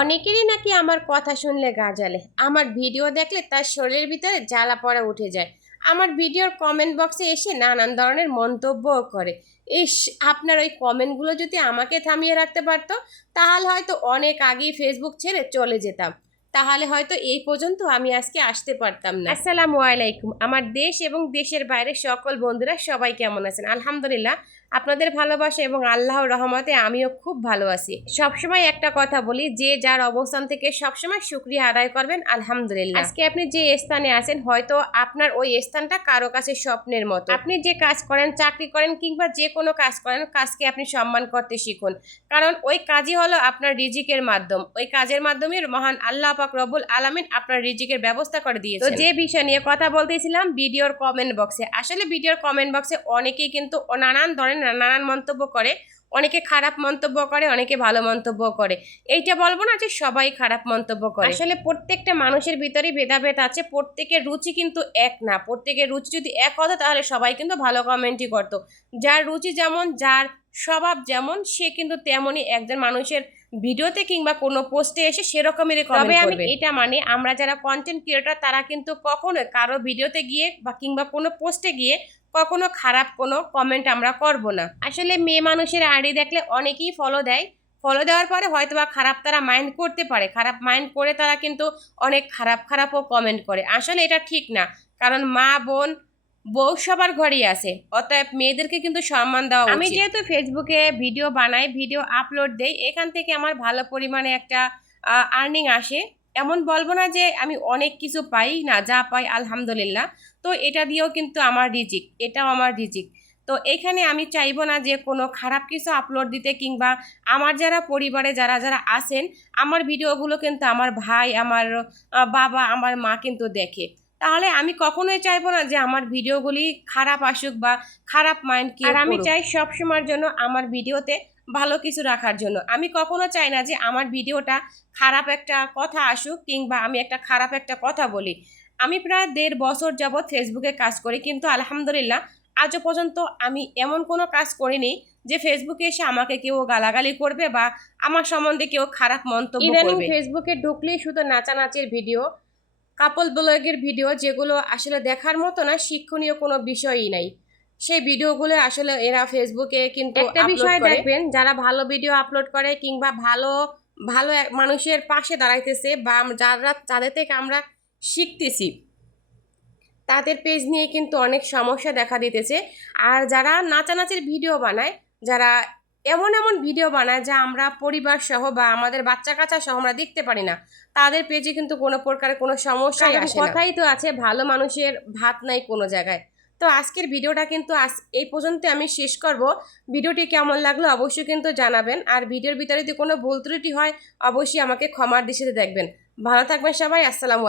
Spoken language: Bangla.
অনেকেরই নাকি আমার কথা শুনলে গা জ্বালে। আমার ভিডিও দেখলে তার শরীরের ভিতরে জ্বালা পড়া উঠে যায়। আমার ভিডিওর কমেন্ট বক্সে এসে নানান ধরনের মন্তব্যও করে। ইস, আপনার ওই কমেন্টগুলো যদি আমাকে থামিয়ে রাখতে পারতো, তাহলে হয়তো অনেক আগেই ফেসবুক ছেড়ে চলে যেতাম। তাহলে হয়তো এই পর্যন্ত আমি আজকে আসতে পারতাম না। আসসালামু আলাইকুম। আমার দেশ এবং দেশের বাইরে সকল বন্ধুরা সবাই কেমন আছেন? আলহামদুলিল্লাহ, আপনাদের ভালোবাসা এবং আল্লাহর রহমতে আমিও খুব ভালো আছি। সবসময় একটা কথা বলি, যে যার অবস্থান থেকে সবসময় শুক্রিয়া আদায় করবেন, আলহামদুলিল্লাহ। আজকে আপনি যে স্থানে আছেন, হয়তো আপনার ওই স্থানটা কারও কাছে স্বপ্নের মতো। আপনি যে কাজ করেন, চাকরি করেন কিংবা যে কোনো কাজ করেন, কাজকে আপনি সম্মান করতে শিখুন। কারণ ওই কাজই হলো আপনার রিজিকের মাধ্যম। ওই কাজের মাধ্যমে মহান আল্লাহ পাক রব্বুল আলামিন আপনার রিজিকের ব্যবস্থা করে দিয়েছে তো যে বিষয় নিয়ে কথা বলতেছিলাম ভিডিওর কমেন্ট বক্সে আসলে ভিডিওর কমেন্ট বক্সে অনেকেই কিন্তু নানান ধরনের নানান মন্তব্য করে। অনেকে খারাপ মন্তব্য করে অনেকে ভালো মন্তব্য করে। এইটা বলব না যে সবাই খারাপ মন্তব্য করে। আসলে প্রত্যেকটা মানুষের ভিতরেই ভেদাভেদ আছে প্রত্যেকের রুচি কিন্তু এক না। প্রত্যেকের রুচি যদি এক হতো তাহলে সবাই কিন্তু ভালো কমেন্টই করতো। যার রুচি যেমন যার স্বভাব যেমন সে কিন্তু তেমনই একজন মানুষের ভিডিওতে কিংবা কোনো পোস্টে এসে সেরকমেরই কমেন্ট তবে আমি এটা মানে আমরা যারা কন্টেন্ট ক্রিয়েটর তারা কিন্তু কখনো কারও ভিডিওতে গিয়ে বা কিংবা কোনো পোস্টে গিয়ে কখনো খারাপ কোনো কমেন্ট আমরা করব না। আসলে মেয়ে মানুষের আইডি দেখলে অনেকেই ফলো দেয়। ফলো দেওয়ার পরে হয়তো বা খারাপ তারা মাইন্ড করতে পারে। খারাপ মাইন্ড করে তারা কিন্তু অনেক খারাপ খারাপও কমেন্ট করে। আসলে এটা ঠিক না। কারণ মা বোন বউ সবার ঘরেই আছে। অতএব মেয়েদেরকে কিন্তু সম্মান দেওয়া আমি যেহেতু ফেসবুকে ভিডিও বানাই ভিডিও আপলোড দেই এখান থেকে আমার ভালো পরিমাণে একটা আর্নিং আসে। এমন বলব না যে আমি অনেক কিছু পাই না যা পাই আলহামদুলিল্লাহ। তো এটা দিয়েও কিন্তু আমার রিজিক এটাও আমার রিজিক। তো এখানে আমি চাইব না যে কোনো খারাপ কিছু আপলোড দিতে কিংবা আমার যারা পরিবারে যারা যারা আছেন আমার ভিডিওগুলো কিন্তু আমার ভাই আমার বাবা আমার মা কিন্তু দেখে। তাহলে আমি কখনোই চাইব না যে আমার ভিডিওগুলি খারাপ আসুক বা খারাপ মাইন্ড কি আর আমি চাই সব সময়ের জন্য আমার ভিডিওতে ভালো কিছু রাখার জন্য। আমি কখনো চাই না যে আমার ভিডিওটা খারাপ একটা কথা আসুক কিংবা আমি একটা খারাপ একটা কথা বলি। আমি প্রায় দেড় বছর যাবৎ ফেসবুকে কাজ করি কিন্তু আলহামদুলিল্লাহ আজও পর্যন্ত আমি এমন কোনো কাজ করিনি যে ফেসবুকে এসে আমাকে কেউ গালাগালি করবে বা আমার সম্বন্ধে কেউ খারাপ মন্তব্য করবে। ফেসবুকে ঢুকলেই শুধু নাচানাচির ভিডিও কাপল ব্লগের ভিডিও যেগুলো আসলে দেখার মতো না শিক্ষণীয় কোনো বিষয়ই নাই। সেই ভিডিওগুলো আসলে এরা ফেসবুকে কিন্তু একটা বিষয় দেখবেন যারা ভালো ভিডিও আপলোড করে কিংবা ভালো ভালো মানুষের পাশে দাঁড়াইতেছে বা যারা যাদের থেকে আমরা শিখতেছি তাদের পেজ নিয়ে কিন্তু অনেক সমস্যা দেখা দিতেছে। আর যারা নাচানাচির ভিডিও বানায় যারা এমন এমন ভিডিও বানায় যা আমরা পরিবার সহ বা আমাদের বাচ্চা কাচ্চা সহ আমরা দেখতে পারি না তাদের পেজে কিন্তু কোনো প্রকারের কোনো সমস্যাই আসে কথাই তো আছে ভালো মানুষের ভাত নাই কোনো জায়গায়। তো আজকের ভিডিওটা কিন্তু আজ এই পর্যন্ত আমি শেষ করব। ভিডিওটি কেমন লাগল অবশ্যই কিন্তু জানাবেন। আর ভিডিওর ভিতরে যদি কোনো ভুল ত্রুটি হয়, অবশ্যই আমাকে ক্ষমার দিশেতে দেখবেন। ভালো থাকবেন সবাই, আসসালামু